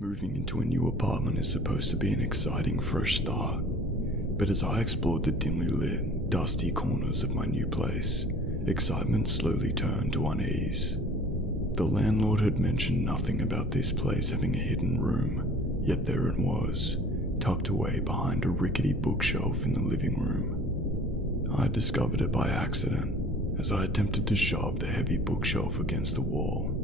Moving into a new apartment is supposed to be an exciting fresh start, but as I explored the dimly lit, dusty corners of my new place, excitement slowly turned to unease. The landlord had mentioned nothing about this place having a hidden room, yet there it was, tucked away behind a rickety bookshelf in the living room. I discovered it by accident as I attempted to shove the heavy bookshelf against the wall.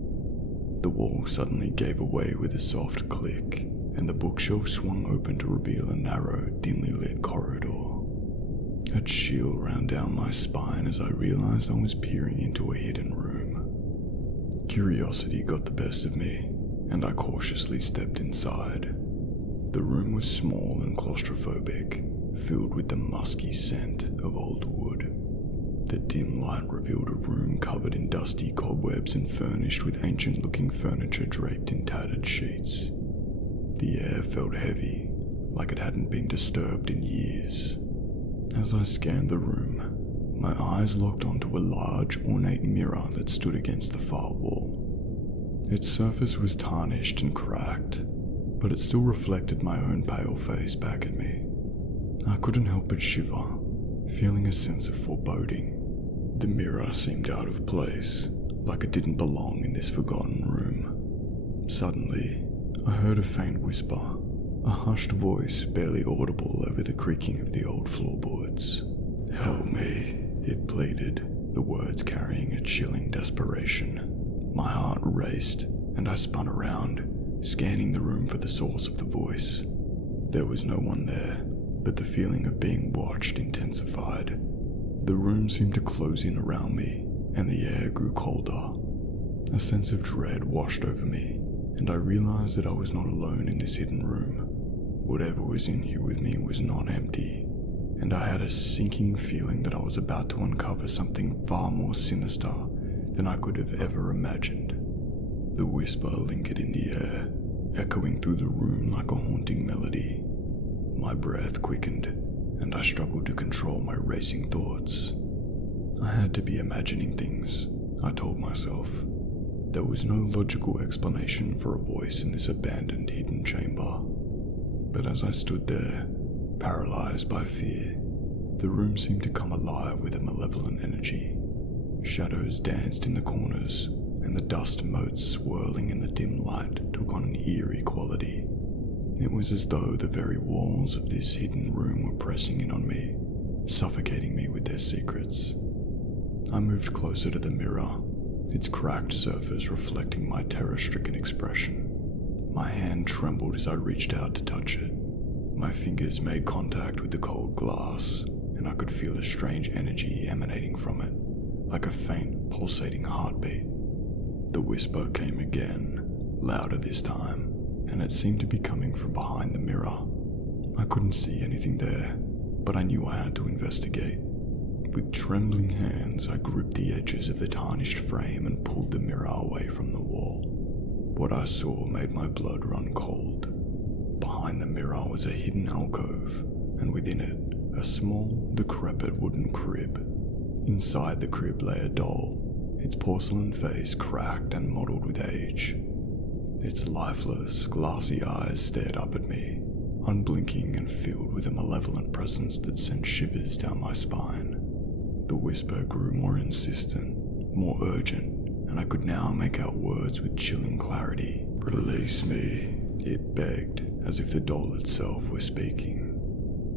The wall suddenly gave away with a soft click, and the bookshelf swung open to reveal a narrow, dimly lit corridor. A chill ran down my spine as I realized I was peering into a hidden room. Curiosity got the best of me, and I cautiously stepped inside. The room was small and claustrophobic, filled with the musky scent of old wood. The dim light revealed a room covered in dusty cobwebs and furnished with ancient-looking furniture draped in tattered sheets. The air felt heavy, like it hadn't been disturbed in years. As I scanned the room, my eyes locked onto a large, ornate mirror that stood against the far wall. Its surface was tarnished and cracked, but it still reflected my own pale face back at me. I couldn't help but shiver, feeling a sense of foreboding. The mirror seemed out of place, like it didn't belong in this forgotten room. Suddenly, I heard a faint whisper, a hushed voice barely audible over the creaking of the old floorboards. "Help me," it pleaded, the words carrying a chilling desperation. My heart raced, and I spun around, scanning the room for the source of the voice. There was no one there, but the feeling of being watched intensified. The room seemed to close in around me, and the air grew colder. A sense of dread washed over me, and I realized that I was not alone in this hidden room. Whatever was in here with me was not empty, and I had a sinking feeling that I was about to uncover something far more sinister than I could have ever imagined. The whisper lingered in the air, echoing through the room like a haunting melody. My breath quickened, and I struggled to control my racing thoughts. I had to be imagining things, I told myself. There was no logical explanation for a voice in this abandoned hidden chamber. But as I stood there, paralyzed by fear, the room seemed to come alive with a malevolent energy. Shadows danced in the corners, and the dust motes swirling in the dim light took on an eerie quality. It was as though the very walls of this hidden room were pressing in on me, suffocating me with their secrets. I moved closer to the mirror, its cracked surface reflecting my terror-stricken expression. My hand trembled as I reached out to touch it. My fingers made contact with the cold glass, and I could feel a strange energy emanating from it, like a faint, pulsating heartbeat. The whisper came again, louder this time, and it seemed to be coming from behind the mirror. I couldn't see anything there, but I knew I had to investigate. With trembling hands, I gripped the edges of the tarnished frame and pulled the mirror away from the wall. What I saw made my blood run cold. Behind the mirror was a hidden alcove, and within it, a small, decrepit wooden crib. Inside the crib lay a doll, its porcelain face cracked and mottled with age. Its lifeless, glassy eyes stared up at me, unblinking and filled with a malevolent presence that sent shivers down my spine. The whisper grew more insistent, more urgent, and I could now make out words with chilling clarity. "Release me," it begged, as if the doll itself were speaking.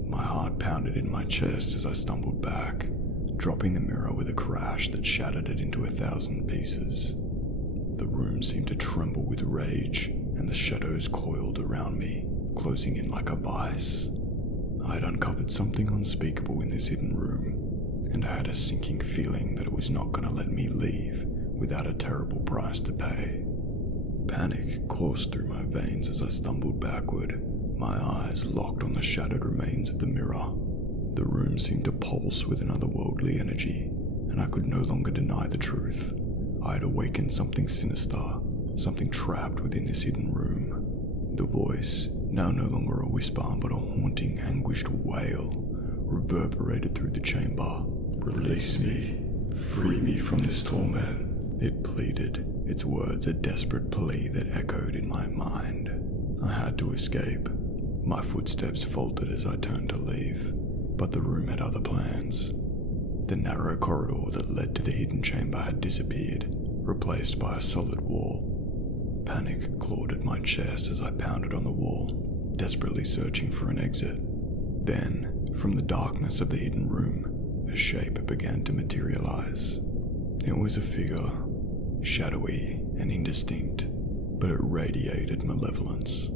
My heart pounded in my chest as I stumbled back, dropping the mirror with a crash that shattered it into 1,000 pieces. The room seemed to tremble with rage, and the shadows coiled around me, closing in like a vice. I had uncovered something unspeakable in this hidden room, and I had a sinking feeling that it was not going to let me leave without a terrible price to pay. Panic coursed through my veins as I stumbled backward, my eyes locked on the shattered remains of the mirror. The room seemed to pulse with an otherworldly energy, and I could no longer deny the truth. I had awakened something sinister, something trapped within this hidden room. The voice, now no longer a whisper but a haunting, anguished wail, reverberated through the chamber. "Release me. Free me from this torment," it pleaded, its words a desperate plea that echoed in my mind. I had to escape. My footsteps faltered as I turned to leave, but the room had other plans. The narrow corridor that led to the hidden chamber had disappeared, replaced by a solid wall. Panic clawed at my chest as I pounded on the wall, desperately searching for an exit. Then, from the darkness of the hidden room, a shape began to materialize. It was a figure, shadowy and indistinct, but it radiated malevolence.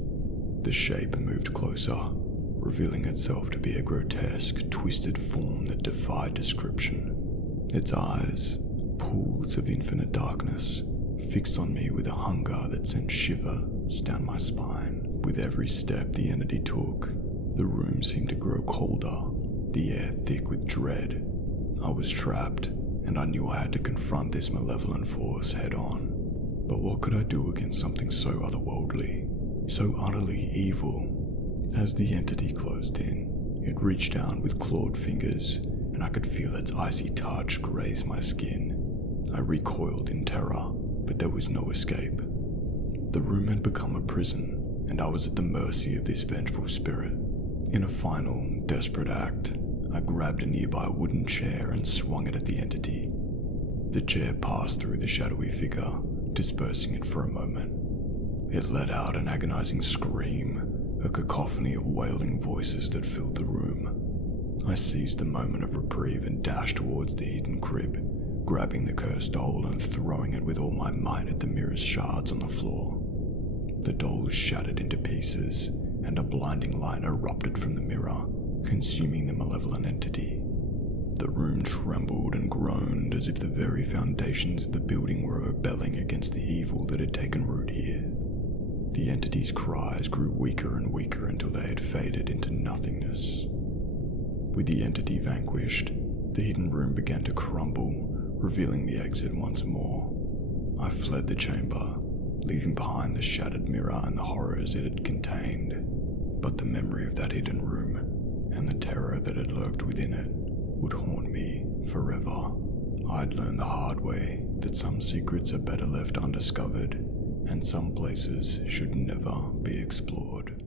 The shape moved closer, revealing itself to be a grotesque, twisted form that defied description. Its eyes, pools of infinite darkness, fixed on me with a hunger that sent shivers down my spine. With every step the entity took, the room seemed to grow colder, the air thick with dread. I was trapped, and I knew I had to confront this malevolent force head-on. But what could I do against something so otherworldly, so utterly evil? As the entity closed in, it reached down with clawed fingers, and I could feel its icy touch graze my skin. I recoiled in terror, but there was no escape. The room had become a prison, and I was at the mercy of this vengeful spirit. In a final, desperate act, I grabbed a nearby wooden chair and swung it at the entity. The chair passed through the shadowy figure, dispersing it for a moment. It let out an agonizing scream, a cacophony of wailing voices that filled the room. I seized the moment of reprieve and dashed towards the hidden crib, grabbing the cursed doll and throwing it with all my might at the mirror's shards on the floor. The doll shattered into pieces, and a blinding light erupted from the mirror, consuming the malevolent entity. The room trembled and groaned as if the very foundations of the building were rebelling against the evil that had taken root here. The entity's cries grew weaker and weaker until they had faded into nothingness. With the entity vanquished, the hidden room began to crumble, revealing the exit once more. I fled the chamber, leaving behind the shattered mirror and the horrors it had contained. But the memory of that hidden room, and the terror that had lurked within it, would haunt me forever. I'd learned the hard way that some secrets are better left undiscovered, and some places should never be explored.